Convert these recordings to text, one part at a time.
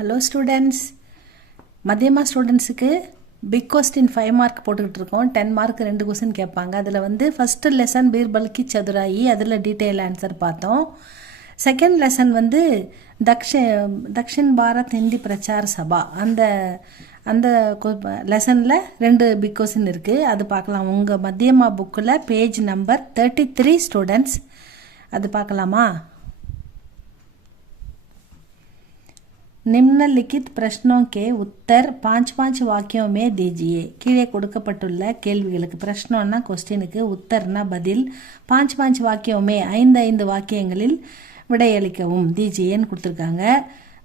Hello students, மத்தியமா ஸ்டூடெண்ட்ஸுக்கு big question 5 mark போட்டுக்கிட்டு இருக்கோம். 10 மார்க் 2 கொஸ்டின் கேட்பாங்க. அதில் வந்து ஃபஸ்ட்டு லெசன் பீர்பல் கி சதுராயி, அதில் டீட்டெயில் ஆன்சர் பார்த்தோம். செகண்ட் லெசன் வந்து தக்ஷின் பாரத் ஹிந்தி பிரச்சார் சபா, அந்த லெசனில் 2 பிக் கொஸ்டின் இருக்குது. அது பார்க்கலாம். உங்கள் மத்தியமா புக்கில் பேஜ் நம்பர் 33 ஸ்டூடெண்ட்ஸ். அது பார்க்கலாமா? निम्नलिखित प्रश्नों के उत्तर 5 वाक्यों में दीजिए. கீழே கொடுக்கப்பட்டுள்ள கேள்விகளுக்கு பிரஷ்னம்னா கொஸ்டினுக்கு, உத்தர்னா பதில், 5 வாக்கியமே 5 வாக்கியங்களில் விடையளிக்கவும். दीजिएன்னு கொடுத்துருக்காங்க.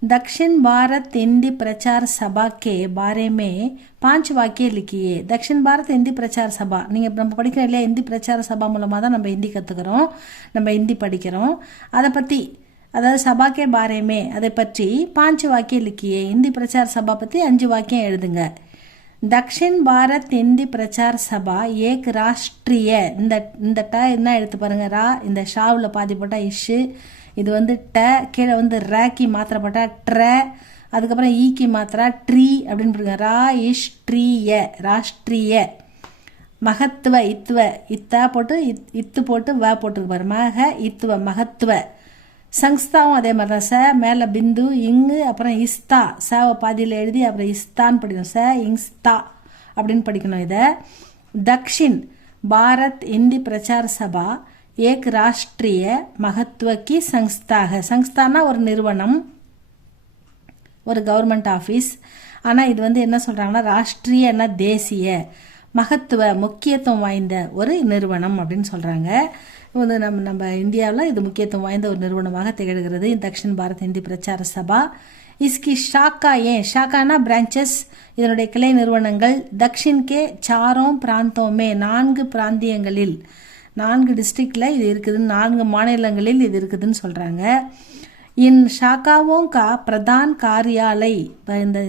दक्षिण भारत हिंदी प्रचार सभा के बारे में 5 वाक्य लिखिए. दक्षिण भारत हिंदी प्रचार सभा, நீங்கள் நம்ம படிக்கிறோம் இல்லையா, ஹிந்தி பிரச்சார சபா மூலமாக தான் நம்ம ஹிந்தி கற்றுக்கிறோம், நம்ம ஹிந்தி படிக்கிறோம். அதை பற்றி, அதாவது சபா கே பாரேமே, அதை பற்றி 5 வாக்கியம் லிக்கியே. ஹிந்தி பிரச்சார சபா பற்றி 5 வாக்கியம் எழுதுங்க. தக்ஷின் பாரத் ஹிந்தி பிரச்சார சபா ஏக் ராஷ்ட்ரிய, இந்த ட என்ன எடுத்து பாருங்க, ரா, இந்த ஷாவில் பாதி போட்டால் இஷ்ஷு, இது வந்து ட, கீழே வந்து ரேக்கி மாத்திரை போட்டால் ட்ர, அதுக்கப்புறம் ஈக்கி மாத்திரா ட்ரீ அப்படின்னு போடுங்க. ரா இஷ் ட்ரீய, ராஷ்ட்ரிய. மகத்துவ, இத்துவ, இத்தா போட்டு இத்து போட்டு வ போட்டுருக்கு பாரு, மக இத்துவ, மகத்துவ. சங்ஸ்தாவும் அதே மாதிரி தான். ச மேலே பிந்து, இங்கு, அப்புறம் இஸ்தா, சவை பாதியில் எழுதி அப்புறம் இஸ்தான்னு படிக்கணும். ச இங்ஸ்தா அப்படின்னு படிக்கணும். இதை தக்ஷின் பாரத் ஹிந்தி பிரச்சார சபா ஏக் ராஷ்ட்ரிய மகத்துவ கி சங்ஸ்தாக. சங்ஸ்தானா ஒரு நிறுவனம், ஒரு கவர்மெண்ட் ஆஃபீஸ். ஆனால் இது வந்து என்ன சொல்கிறாங்கன்னா, ராஷ்ட்ரியன்னா தேசிய, மகத்துவ முக்கியத்துவம் வாய்ந்த ஒரு நிறுவனம் அப்படின்னு சொல்கிறாங்க. வந்து நம்ம இந்தியாவில் இது முக்கியத்துவம் வாய்ந்த ஒரு நிறுவனமாக திகழ்கிறது தக்ஷின் பாரத் ஹிந்தி பிரச்சார சபா. இஸ்கி ஷாக்கா, ஏன் ஷாக்கானா பிரான்ச்சஸ், இதனுடைய கிளை நிறுவனங்கள் தக்ஷின் கே சாரோம் பிராந்தோமே, 4 பிராந்தியங்களில், 4 டிஸ்ட்ரிக்டில் இது இருக்குதுன்னு, 4 மாநிலங்களில் இது இருக்குதுன்னு சொல்கிறாங்க. இன் ஷாக்காவும் கா பிரதான் காரியாலை,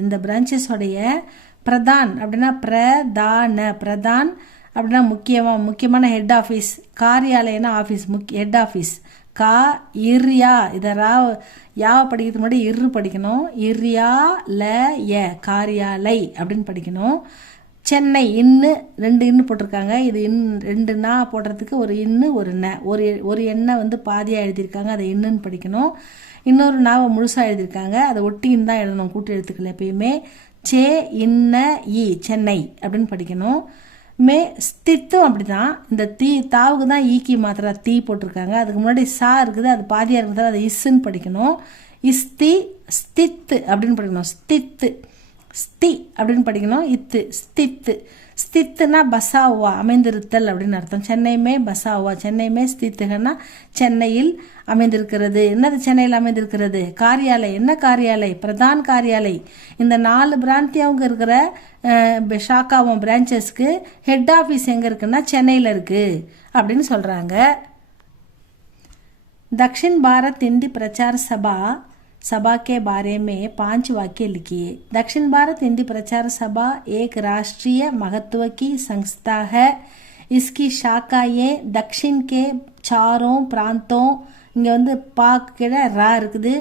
இந்த பிரான்ச்சஸோடைய பிரதான் அப்படின்னா பிரதான் அப்படின்னா முக்கியமான ஹெட் ஆஃபீஸ், காரியாலயனா ஆஃபீஸ், ஹெட் ஆஃபீஸ். கா இர்யா, இதை யாவை படிக்கிறதுக்கு முன்னாடி இரு படிக்கணும். இர்யா ல ய, காரியாலை அப்படின்னு படிக்கணும். சென்னை, இன்னு 2 இன்னு போட்டிருக்காங்க. இது 2 நா போடுறதுக்கு ஒரு இன்னு ஒரு ந, ஒரு எண்ணெய் வந்து பாதியாக எழுதியிருக்காங்க, அதை இன்னுன்னு படிக்கணும். இன்னொரு நாவை முழுசாக எழுதியிருக்காங்க, அதை ஒட்டின்னு தான் எழுதணும், கூட்டு எழுத்துக்கள் எப்பயுமே. சே இன்ன இ, சென்னை அப்படின்னு படிக்கணும். மே ஸ்தித்தும் அப்படி தான், இந்த தாவுக்கு தான் ஈக்கி மாத்திரா தீ போட்டிருக்காங்க, அதுக்கு முன்னாடி சா இருக்குது, அது பாதியாக இருக்கிறதால அதை இஸ்ன்னு படிக்கணும். இஸ்தி ஸ்தித்து அப்படின்னு படிக்கணும். ஸ்தித்து ஸ்தி அப்படின்னு படிக்கணும். இத்து ஸ்தித்து. ஸ்தித்துனா பசாவா, அமைந்திருத்தல் அப்படின்னு அர்த்தம். சென்னைமே பசாவா, சென்னைமே ஸ்தித்துகன்னா சென்னையில் அமைந்திருக்கிறது. என்னது சென்னையில் அமைந்திருக்கிறது? காரியாலை. என்ன காரியாலை? பிரதான் காரியாலை. இந்த 4 பிராந்தியவங்க இருக்கிற ஷாக்காவும் பிரான்ச்சஸ்க்கு ஹெட் ஆஃபீஸ் எங்கே இருக்குன்னா சென்னையில் இருக்குது அப்படின்னு சொல்கிறாங்க. தக்ஷின் பாரத் ஹிந்தி பிரச்சார सभा के बारे में 5 वाक्य लिखिए. दक्षिण भारत हिंदी प्रचार सभा एक राष्ट्रीय महत्व की संस्था है. इसकी शाखाएं दक्षिण के चारों प्रांतों, இங்கே வந்து பாக்கு கீழே ரா இருக்குது,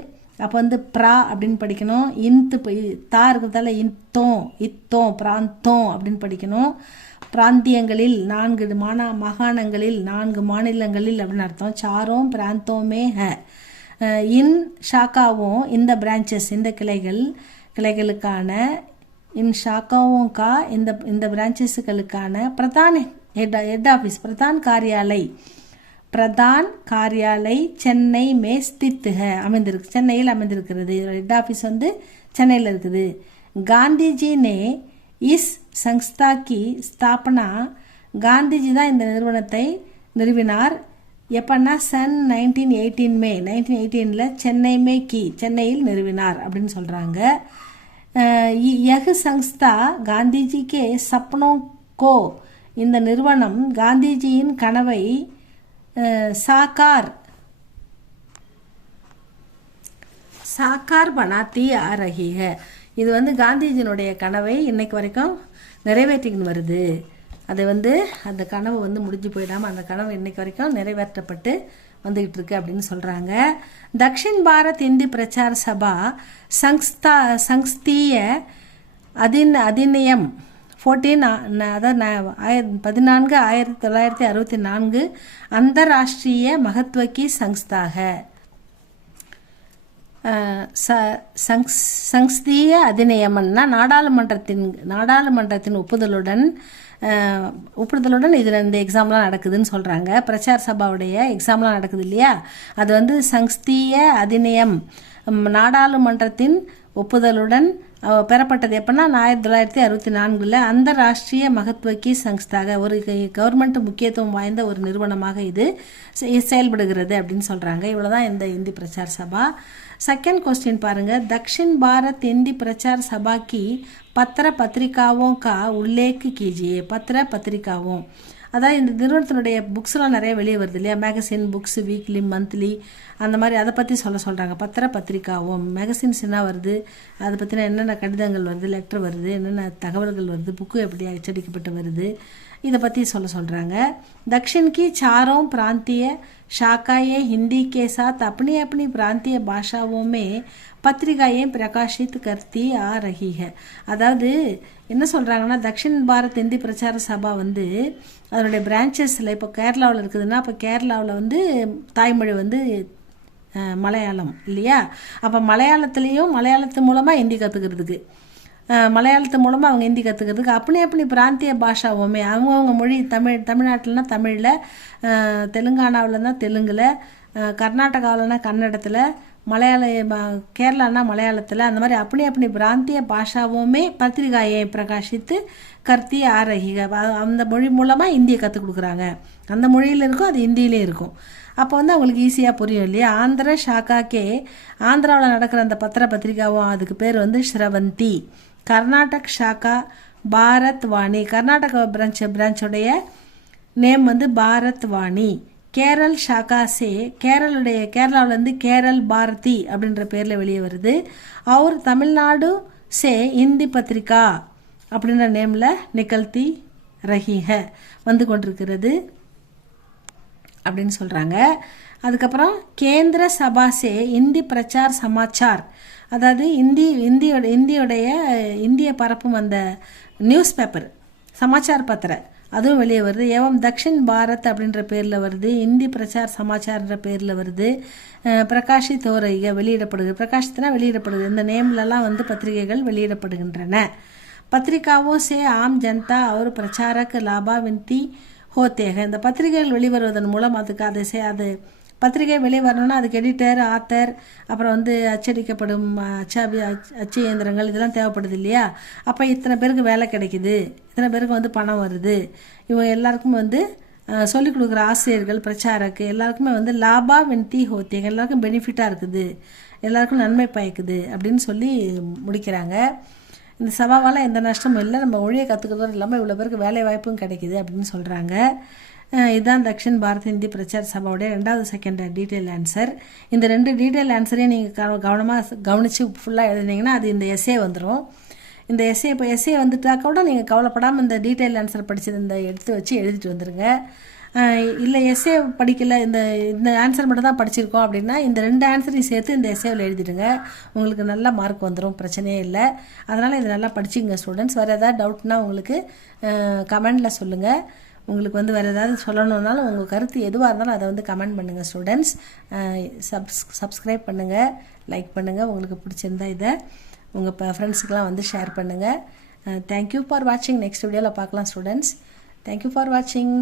அப்போ வந்து ப்ரா அப்படின்னு படிக்கணும். இன்த்து தா இருக்கிறதால இத்தோம் பிராந்தோம் அப்படின்னு படிக்கணும். பிராந்தியங்களில் 4 மாகாணங்களில் 4 மாநிலங்களில் அப்படின்னு அர்த்தம். சாரோம் பிராந்தோமே ஹ. இன் ஷாக்காவும், இந்த பிரான்ச்சஸ், இந்த கிளைகளுக்கான, இன் ஷாக்காவும் கா, இந்த பிரான்ச்சஸுகளுக்கான பிரதான் ஹெட் ஆஃபீஸ், பிரதான் காரியாலை. பிரதான் காரியாலை சென்னை மே ஸ்தித் ஹை, அமைந்திருக்கு, சென்னையில் அமைந்திருக்கிறது. ஹெட் ஆஃபீஸ் வந்து சென்னையில் இருக்குது. காந்திஜி நே இஸ் சங்ஸ்தா கி ஸ்தாபனா, காந்திஜி தான் இந்த நிறுவனத்தை நிறுவினார். எப்பன்னா சன் 1918 மே, 1918 சென்னை மே கி, சென்னையில் நிறுவினார் அப்படின்னு சொல்கிறாங்க. யஹ் சங்ஸ்தா காந்திஜி கே சப்னோ கோ, இந்த நிறுவனம் காந்திஜியின் கனவை சாக்கார் பனாத்தி ஆ ரஹி ஹை. இது வந்து காந்திஜியினுடைய கனவை இன்னைக்கு வரைக்கும் நிறைவேற்றிக்கின்னு வருது. அது வந்து அந்த கனவு வந்து முடிஞ்சு போயிடாமல் அந்த கனவு இன்னைக்கு வரைக்கும் நிறைவேற்றப்பட்டு வந்துகிட்டு இருக்கு அப்படின்னு சொல்கிறாங்க. தக்ஷின் பாரத் இந்தி பிரச்சார சபா சங்ஸ்தீய அதிநியம் 14 அந்தராஷ்டிரிய மகத்வக்கி சங்ஸ்தாக சங்ஸ்தீய அதிநியமம்னா நாடாளுமன்றத்தின் ஒப்புதலுடன் இதில் இந்த எக்ஸாம்லாம் நடக்குதுன்னு சொல்கிறாங்க. பிரச்சார சபாவுடைய எக்ஸாம்லாம் நடக்குது இல்லையா, அது வந்து சங்ஸ்தீய அதிநியம் நாடாளுமன்றத்தின் ஒப்புதலுடன் பெறப்பட்டது. எப்போனா 1964 அந்தராஷ்டிரிய மகத்வக்கி சங்ஸ்தாக ஒரு கவர்மெண்ட் முக்கியத்துவம் வாய்ந்த ஒரு நிறுவனமாக இது செயல்படுகிறது அப்படின்னு சொல்கிறாங்க. இவ்வளோதான் இந்த இந்தி பிரச்சார சபா. செகண்ட் கொஸ்டின் பாருங்கள். தக்ஷின் பாரத் இந்தி பிரச்சார சபா की பத்திர பத்திரிகாவோं का उल्लेख कीजिए. பத்திர பத்திரிகாவோं அதாவது இந்த நிறுவனத்தினுடைய புக்ஸ்லாம் நிறைய வெளியே வருது இல்லையா, மேகசின், புக்ஸ், வீக்லி, மந்த்லி, அந்த மாதிரி அதை பற்றி சொல்கிறாங்க. பத்திர பத்திரிகாவும் மேகசின்ஸ் என்ன வருது, அதை பற்றின என்னென்ன கடிதங்கள் வருது, லெட்டர் வருது, என்னென்ன தகவல்கள் வருது, புக்கு எப்படி அச்சடிக்கப்பட்டு வருது, இதை பற்றி சொல்கிறாங்க. दक्षिण की चारों प्रांतीय शाखाएं हिंदी के साथ अपनी अपनी प्रांतीय भाषाओं में பத்திரிகையை பிரகாஷித் கர்த்தி ஆ ரஹி ஹை. அதாவது என்ன சொல்கிறாங்கன்னா, தக்ஷின் பாரத் இந்தி பிரச்சார சபா வந்து அதனுடைய பிரான்ச்சஸில் இப்போ கேரளாவில் இருக்குதுன்னா, அப்போ கேரளாவில் வந்து தாய்மொழி வந்து மலையாளம் இல்லையா, அப்போ மலையாளத்து மூலமாக ஹிந்தி கற்றுக்கிறதுக்கு, மலையாளத்து மூலமாக அவங்க ஹிந்தி கற்றுக்கிறதுக்கு அப்படி பிராந்திய பாஷாவுமே அவங்கவுங்க மொழி, தமிழ்நாட்டில்னா தமிழில், தெலுங்கானாவில்னா தெலுங்கில், கர்நாடகாவில்னா கன்னடத்தில், கேரளானா மலையாளத்தில், அந்த மாதிரி அப்படி பிராந்திய பாஷாவுமே பத்திரிகையை பிரகாஷித்து கர்த்தி ஆரகிக அந்த மொழி மூலமாக ஹிந்தியை கற்றுக் கொடுக்குறாங்க. அந்த மொழியில் இருக்கும், அது ஹிந்தியிலே இருக்கும். அப்போ வந்து அவங்களுக்கு ஈஸியாக புரியும் இல்லையா. ஆந்திர ஷாக்காக்கே ஆந்திராவில் நடக்கிற அந்த பத்திரிகாவும் அதுக்கு பேர் வந்து ஸ்ரவந்தி. கர்நாடக் ஷாக்கா பாரத் வாணி, கர்நாடக பிரான்ச்சோடைய நேம் வந்து பாரத் வாணி. கேரள் ஷாக்காசே கேரளாவிலேருந்து கேரள் பாரதி அப்படின்ற பேரில் வெளியே வருது. அவர் தமிழ்நாடு சே இந்தி பத்திரிகா அப்படின்ற நேமில் நிகழ்த்தி ரஹிஹ வந்து கொண்டிருக்கிறது அப்படின்னு சொல்கிறாங்க. அதுக்கப்புறம் கேந்திர சபாசே இந்தி பிரச்சார் சமாச்சார், அதாவது இந்திய பரப்பும் அந்த நியூஸ் பேப்பர் சமாச்சார் பத்திர அதுவும் வெளியே வருது. ஏவம் தக்ஷின் பாரத் அப்படின்ற பேரில் வருது, இந்தி பிரச்சார் சமாச்சார்ன்ற பேரில் வருது. பிரகாஷித் ஓரைக வெளியிடப்படுது, பிரகாஷித்னா வெளியிடப்படுது, இந்த நேம்லலாம் வந்து பத்திரிகைகள் வெளியிடப்படுகின்றன. பத்திரிகாவோ சே ஆம் ஜனதா அவர் பிரச்சாரக் லாபாவிந்தி ஹோத்தேக. இந்த பத்திரிகைகள் வெளிவருவதன் மூலம் அது பத்திரிகை வெளிவரணும்னா அதுக்கு எடிட்டர், ஆத்தர், அப்புறம் வந்து அச்சடிக்கப்படும் அச்சு இயந்திரங்கள் இதெல்லாம் தேவைப்படுது இல்லையா. அப்போ இத்தனை பேருக்கு வேலை கிடைக்குது, இத்தனை பேருக்கு வந்து பணம் வருது, இவங்க எல்லாருக்கும் வந்து சொல்லிக் கொடுக்குற ஆசிரியர்கள், பிரச்சாரக்கு எல்லாருக்குமே வந்து லாபா வெந்தி ஹோத்தியங்க, எல்லாருக்கும் பெனிஃபிட்டாக இருக்குது, எல்லாருக்கும் நன்மை பயக்குது அப்படின்னு சொல்லி முடிக்கிறாங்க. இந்த சபாவால் எந்த நஷ்டமும் இல்லை, நம்ம மொழியை கற்றுக்கிறதும் இல்லாமல் இவ்வளோ பேருக்கு வேலை வாய்ப்பும் கிடைக்குது அப்படின்னு சொல்கிறாங்க. இதுதான் தக்ஷின் பாரத் இந்தி பிரச்சார சபாவுடைய 2வது செகண்ட் டீட்டெயில் ஆன்சர். இந்த 2 டீட்டெயில் ஆன்சரையும் நீங்கள் கவனமாக கவனித்து ஃபுல்லாக எழுதினீங்கன்னா அது இந்த எஸ்ஏ வந்துடும். இந்த எஸ்ஏ வந்துட்டா கூட நீங்கள் கவலைப்படாமல் இந்த டீட்டெயில் ஆன்சர் படித்தது இந்த எடுத்து வச்சு எழுதிட்டு வந்துடுங்க. இல்லை எஸ்ஏ படிக்கலை, இந்த ஆன்சர் மட்டும் தான் படிச்சிருக்கோம் அப்படின்னா இந்த 2 ஆன்சரையும் சேர்த்து இந்த எஸ்ஏவில் எழுதிடுங்க, உங்களுக்கு நல்ல மார்க் வந்துடும், பிரச்சனையே இல்லை. அதனால் இதை நல்லா படிச்சுங்க ஸ்டூடெண்ட்ஸ். வேறு ஏதாவது டவுட்னா உங்களுக்கு கமெண்டில் சொல்லுங்கள். உங்களுக்கு வந்து வேறு ஏதாவது சொல்லணுன்னாலும் உங்கள் கருத்து எதுவாக இருந்தாலும் அதை வந்து கமெண்ட் பண்ணுங்கள் ஸ்டூடெண்ட்ஸ். சப்ஸ்கிரைப் பண்ணுங்கள், லைக் பண்ணுங்கள், உங்களுக்கு பிடிச்சிருந்தா இதை உங்கள் ஃப்ரெண்ட்ஸுக்கெலாம் வந்து ஷேர் பண்ணுங்கள். தேங்க்யூ ஃபார் வாட்சிங். நெக்ஸ்ட் வீடியோவில் பார்க்கலாம் ஸ்டூடெண்ட்ஸ். தேங்க்யூ ஃபார் வாட்சிங்.